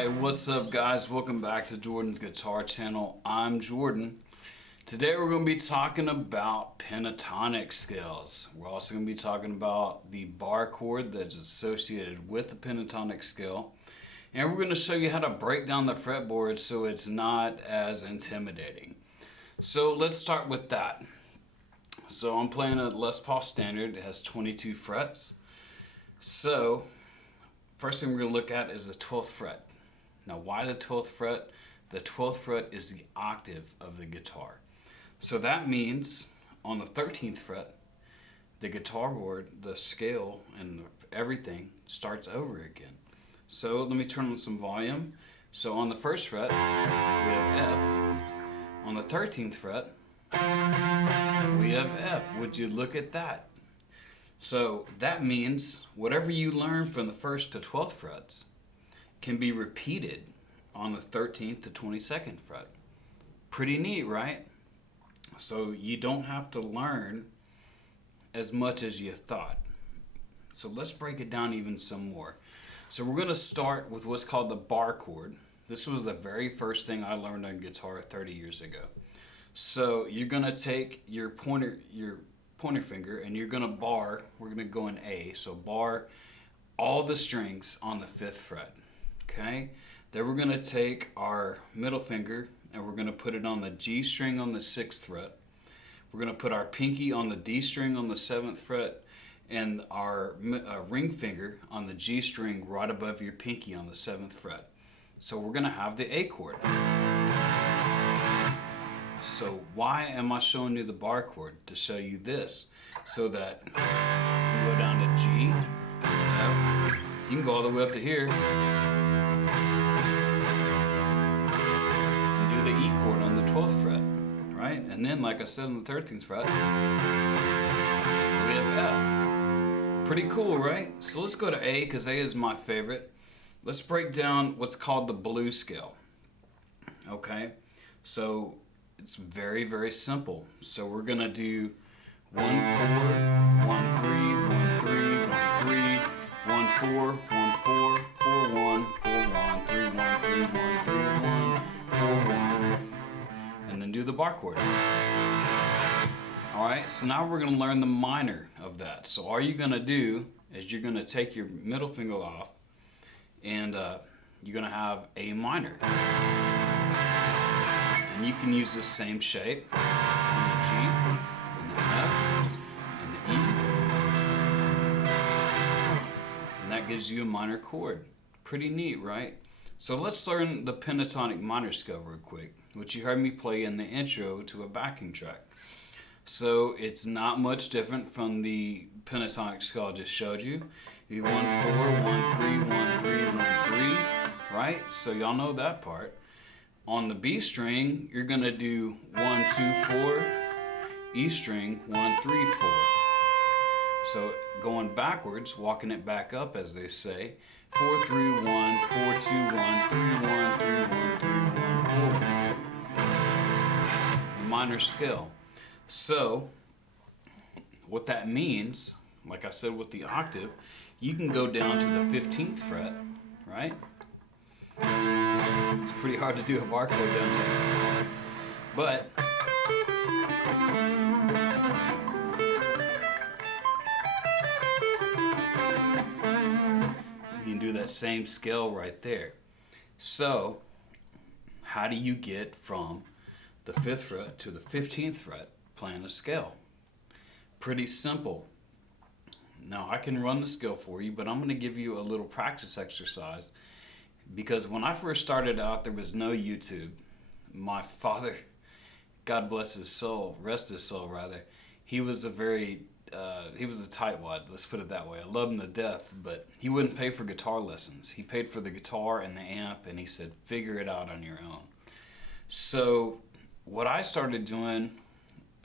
Alright, what's up guys? Welcome back to Jordan's Guitar Channel. I'm Jordan. Today we're going to be talking about pentatonic scales. We're also going to be talking about the bar chord that's associated with the pentatonic scale. And we're going to show you how to break down the fretboard so it's not as intimidating. So let's start with that. So I'm playing a Les Paul Standard. It has 22 frets. So first thing we're going to look at is the 12th fret. Now why the 12th fret? The 12th fret is the octave of the guitar. So that means on the 13th fret, the guitar board, the scale, and everything starts over again. So let me turn on some volume. So on the first fret, we have F. On the 13th fret, we have F. Would you look at that? So that means whatever you learn from the 1st to 12th frets can be repeated on the 13th to 22nd fret. Pretty neat, right? So you don't have to learn as much as you thought. So let's break it down even some more. So we're going to start with what's called the bar chord. This was the very first thing I learned on guitar 30 years ago. So you're going to take your pointer finger and you're going to bar. We're going to go in A. So bar all the strings on the 5th fret. Okay? Then we're going to take our middle finger and we're going to put it on the G string on the 6th fret. We're going to put our pinky on the D string on the 7th fret and our ring finger on the G string right above your pinky on the 7th fret. So we're going to have the A chord. So why am I showing you the bar chord? To show you this, so that you can go down to G, F, you can go all the way up to here, and do the E chord on the 12th fret, right? And then, like I said, on the 13th fret, we have F. Pretty cool, right? So let's go to A, because A is my favorite. Let's break down what's called the blues scale. Okay, so it's very, very simple. So we're gonna do 1 4 1 3 1 3 1 3 1 4 1 4 4 1 4 1 3 1 3 1 3 1 4 1, and then do the bar chord. All right. So now we're gonna learn the minor of that. So all you're gonna do is you're gonna take your middle finger off, and you're gonna have A minor. And you can use the same shape on the G, and the F, and the E. And that gives you a minor chord. Pretty neat, right? So let's learn the pentatonic minor scale real quick, which you heard me play in the intro to a backing track. So it's not much different from the pentatonic scale I just showed you. You 1 4 1 3 1 3 1 3, right? So y'all know that part. On the B string, you're going to do 1 2 4, E string 1 3 4. So going backwards, walking it back up, as they say, 4 3 1 4 2 1 3 1 3 1 3 1 4 1. Minor scale. So what that means, like I said with the octave, you can go down to the 15th fret, right? It's pretty hard to do a bar chord down there, but you can do that same scale right there. So how do you get from the 5th fret to the 15th fret playing a scale? Pretty simple. Now I can run the scale for you, but I'm going to give you a little practice exercise. Because when I first started out, there was no YouTube. My father, God bless his soul, rest his soul rather, he was a tightwad, let's put it that way. I love him to death, but he wouldn't pay for guitar lessons. He paid for the guitar and the amp, and he said, figure it out on your own. So what I started doing,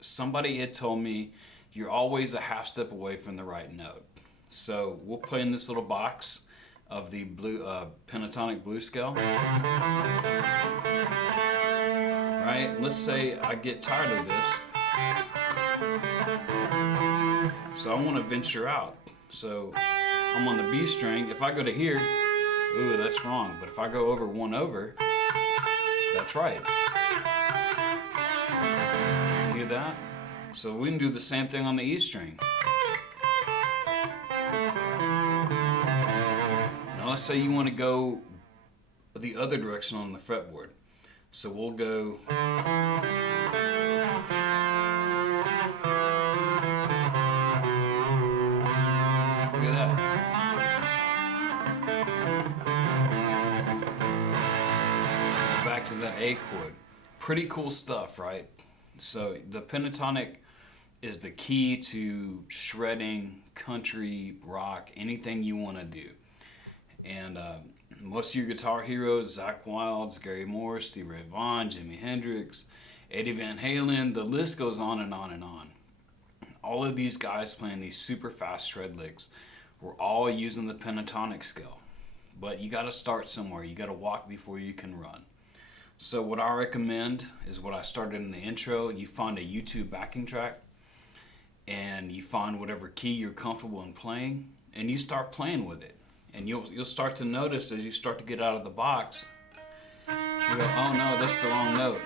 somebody had told me, you're always a half step away from the right note. So we'll play in this little box of the pentatonic blues scale. Right? Let's say I get tired of this. So I want to venture out. So I'm on the B string. If I go to here, ooh, that's wrong. But if I go over 1 over, that's right. Hear that? So we can do the same thing on the E string. Now let's say you want to go the other direction on the fretboard. So we'll go. Look at that. Back to that A chord. Pretty cool stuff, right? So the pentatonic is the key to shredding, country, rock, anything you want to do. And most of your guitar heroes, Zakk Wylde, Gary Moore, Stevie Ray Vaughan, Jimi Hendrix, Eddie Van Halen, the list goes on and on and on. All of these guys playing these super fast shred licks were all using the pentatonic scale. But you got to start somewhere. You got to walk before you can run. So what I recommend is what I started in the intro. You find a YouTube backing track and you find whatever key you're comfortable in playing and you start playing with it. And you'll start to notice as you start to get out of the box, you go, oh no, that's the wrong note.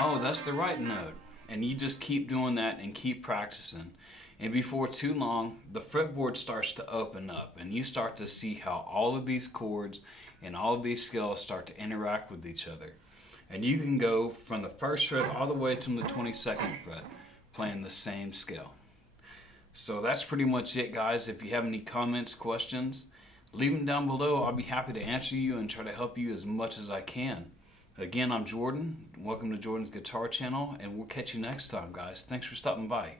Oh, that's the right note. And you just keep doing that and keep practicing. And before too long, the fretboard starts to open up and you start to see how all of these chords and all of these scales start to interact with each other. And you can go from the first fret all the way to the 22nd fret playing the same scale. So that's pretty much it, guys. If you have any comments, questions, leave them down below. I'll be happy to answer you and try to help you as much as I can. Again, I'm Jordan. Welcome to Jordan's Guitar Channel, and we'll catch you next time, guys. Thanks for stopping by.